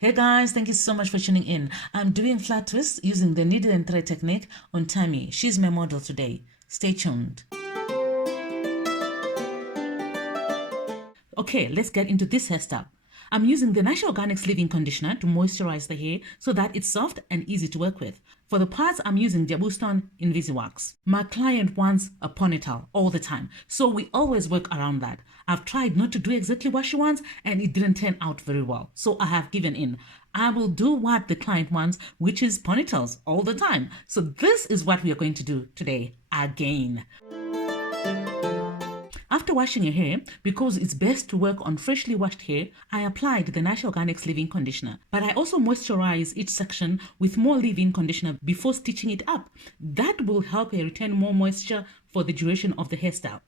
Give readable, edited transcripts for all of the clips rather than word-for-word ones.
Hey guys, thank you so much for tuning in. I'm doing flat twists using the needle and thread technique on Tammy. She's my model today. Stay tuned. Okay, let's get into this hairstyle. I'm using the Natural Organics Leave-In Conditioner to moisturize the hair so that it's soft and easy to work with. For the parts, I'm using Jabuston Invisiwax. My client wants a ponytail all the time, so we always work around that. I've tried not to do exactly what she wants and it didn't turn out very well, so I have given in. I will do what the client wants, which is ponytails all the time. So this is what we are going to do today again. After washing your hair, because it's best to work on freshly washed hair, I applied the Natural Organics Leave-In Conditioner. But I also moisturize each section with more leave-in conditioner before stitching it up. That will help hair retain more moisture for the duration of the hairstyle.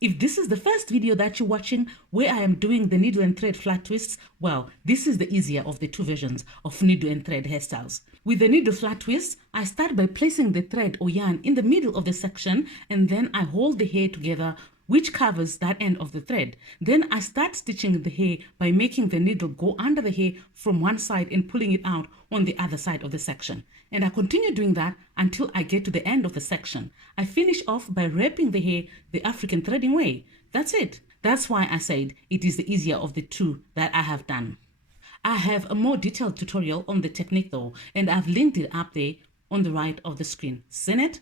If this is the first video that you're watching where I am doing the needle and thread flat twists, well, this is the easier of the two versions of needle and thread hairstyles. With the needle flat twists, I start by placing the thread or yarn in the middle of the section and then I hold the hair together, which covers that end of the thread. Then I start stitching the hair by making the needle go under the hair from one side and pulling it out on the other side of the section. And I continue doing that until I get to the end of the section. I finish off by wrapping the hair the African threading way. That's it. That's why I said it is the easier of the two that I have done. I have a more detailed tutorial on the technique though, and I've linked it up there on the right of the screen. Seen it?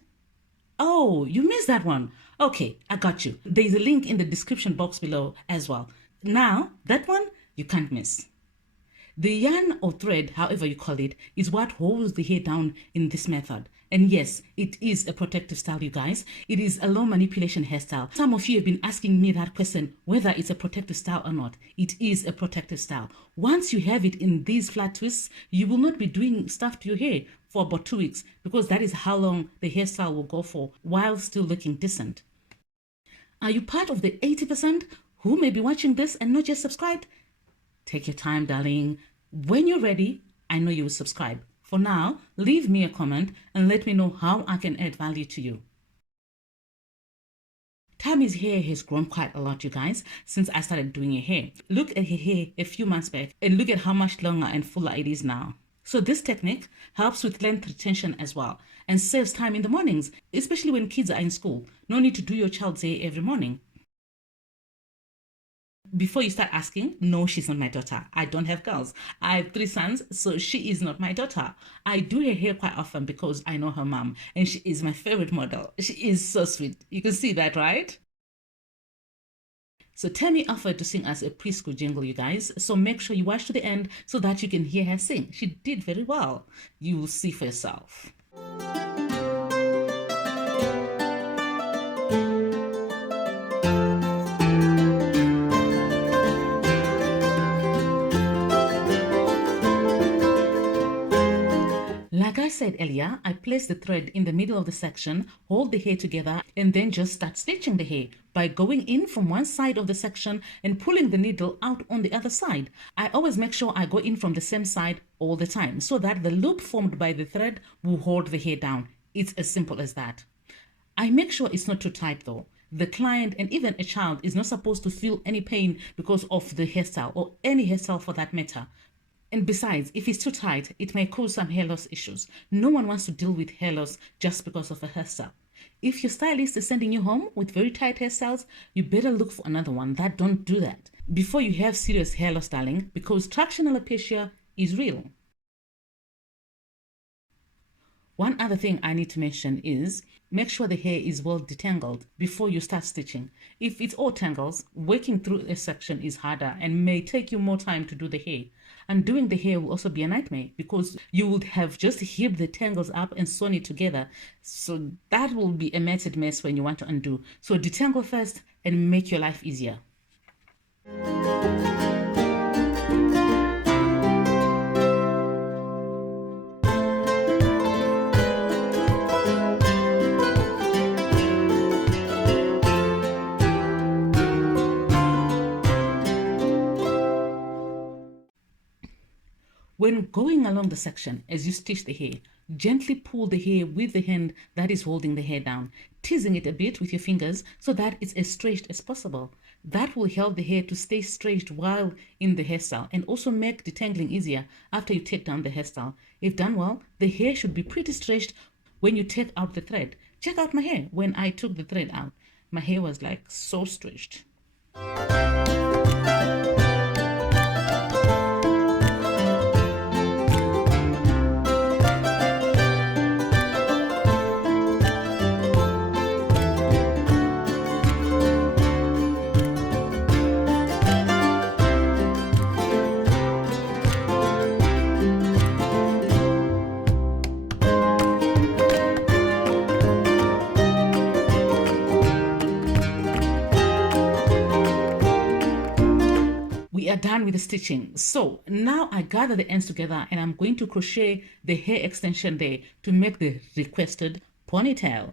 Oh, you missed that one. Okay, I got you. There's a link in the description box below as well. Now, that one you can't miss. The yarn or thread, however you call it, is what holds the hair down in this method. And yes, it is a protective style, you guys. It is a low manipulation hairstyle. Some of you have been asking me that question, whether it's a protective style or not. It is a protective style. Once you have it in these flat twists, you will not be doing stuff to your hair for about 2 weeks, because that is how long the hairstyle will go for while still looking decent. Are you part of the 80% who may be watching this and not yet subscribed? Take your time, darling. When you're ready, I know you will subscribe. For now, leave me a comment and let me know how I can add value to you. Tammy's hair has grown quite a lot, you guys, since I started doing her hair. Look at her hair a few months back and look at how much longer and fuller it is now. So this technique helps with length retention as well and saves time in the mornings, especially when kids are in school. No need to do your child's hair every morning. Before you start asking, no, she's not my daughter. I don't have girls. I have 3 sons, so she is not my daughter. I do her hair quite often because I know her mom, and she is my favorite model. She is so sweet. You can see that, right? So Tammy offered to sing us a preschool jingle, you guys. So make sure you watch to the end so that you can hear her sing. She did very well. You will see for yourself. Like I said earlier, I place the thread in the middle of the section, hold the hair together, and then just start stitching the hair by going in from one side of the section and pulling the needle out on the other side. I always make sure I go in from the same side all the time so that the loop formed by the thread will hold the hair down. It's as simple as that. I make sure it's not too tight though. The client and even a child is not supposed to feel any pain because of the hairstyle or any hairstyle for that matter. And besides, if it's too tight, it may cause some hair loss issues. No one wants to deal with hair loss just because of a hairstyle. If your stylist is sending you home with very tight hairstyles, you better look for another one that don't do that before you have serious hair loss, darling, because tractional alopecia is real. One other thing I need to mention is make sure the hair is well detangled before you start stitching. If it's all tangles, working through a section is harder and may take you more time to do the hair. And doing the hair will also be a nightmare because you would have just heaped the tangles up and sewn it together. So that will be a matted mess when you want to undo. So detangle first and make your life easier. When going along the section, as you stitch the hair, gently pull the hair with the hand that is holding the hair down, teasing it a bit with your fingers so that it's as stretched as possible. That will help the hair to stay straight while in the hairstyle and also make detangling easier after you take down the hairstyle. If done well, the hair should be pretty stretched when you take out the thread. Check out my hair when I took the thread out. My hair was like so stretched. We are done with the stitching. So now I gather the ends together and I'm going to crochet the hair extension there to make the requested ponytail.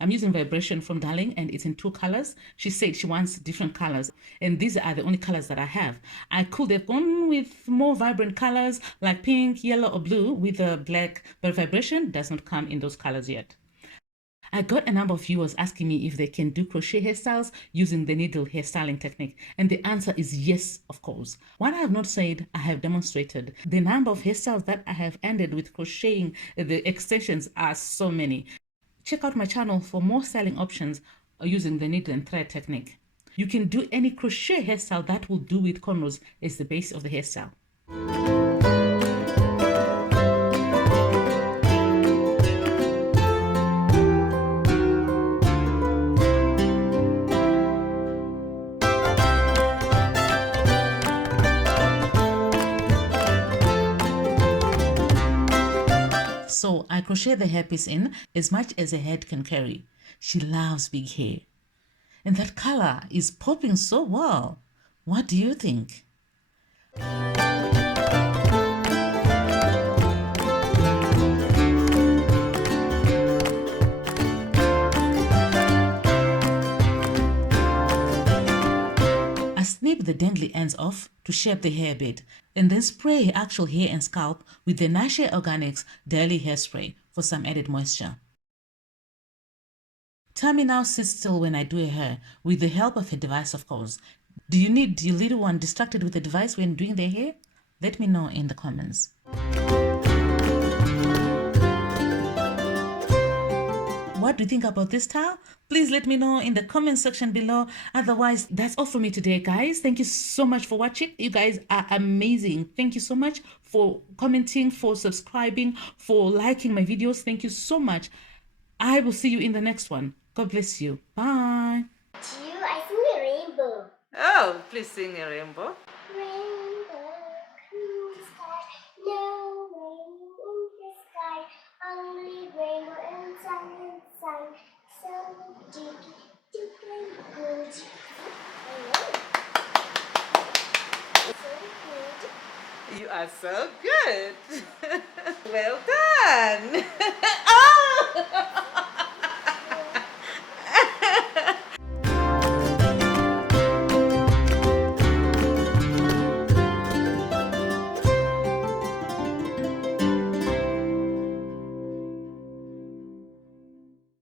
I'm using Vibration from Darling and it's in 2 colors. She said she wants different colors and these are the only colors that I have. I could have gone with more vibrant colors like pink, yellow or blue with a black, but Vibration does not come in those colors yet. I got a number of viewers asking me if they can do crochet hairstyles using the needle hairstyling technique, and the answer is yes, of course. What I have not said, I have demonstrated. The number of hairstyles that I have ended with crocheting the extensions are so many. Check out my channel for more styling options using the needle and thread technique. You can do any crochet hairstyle that will do with cornrows as the base of the hairstyle. So I crochet the hairpiece in as much as a head can carry. She loves big hair. And that color is popping so well. What do you think? Snip the dangly ends off to shape the hair a bit, and then spray actual hair and scalp with the Nashe Organics Daily Hairspray for some added moisture. Tammy now sits still when I do her hair, with the help of a device of course. Do you need your little one distracted with the device when doing their hair? Let me know in the comments. What do you think about this style? Please let me know in the comment section below. Otherwise, that's all for me today, guys. Thank you so much for watching. You guys are amazing. Thank you so much for commenting, for subscribing, for liking my videos. Thank you so much. I will see you in the next one. God bless you. Bye. I sing a rainbow. Oh, please sing a rainbow. Rainbow, cool sky, no rain in the sky, only rainbow and sun inside. So digging good. So good. You are so good. Well done. Oh!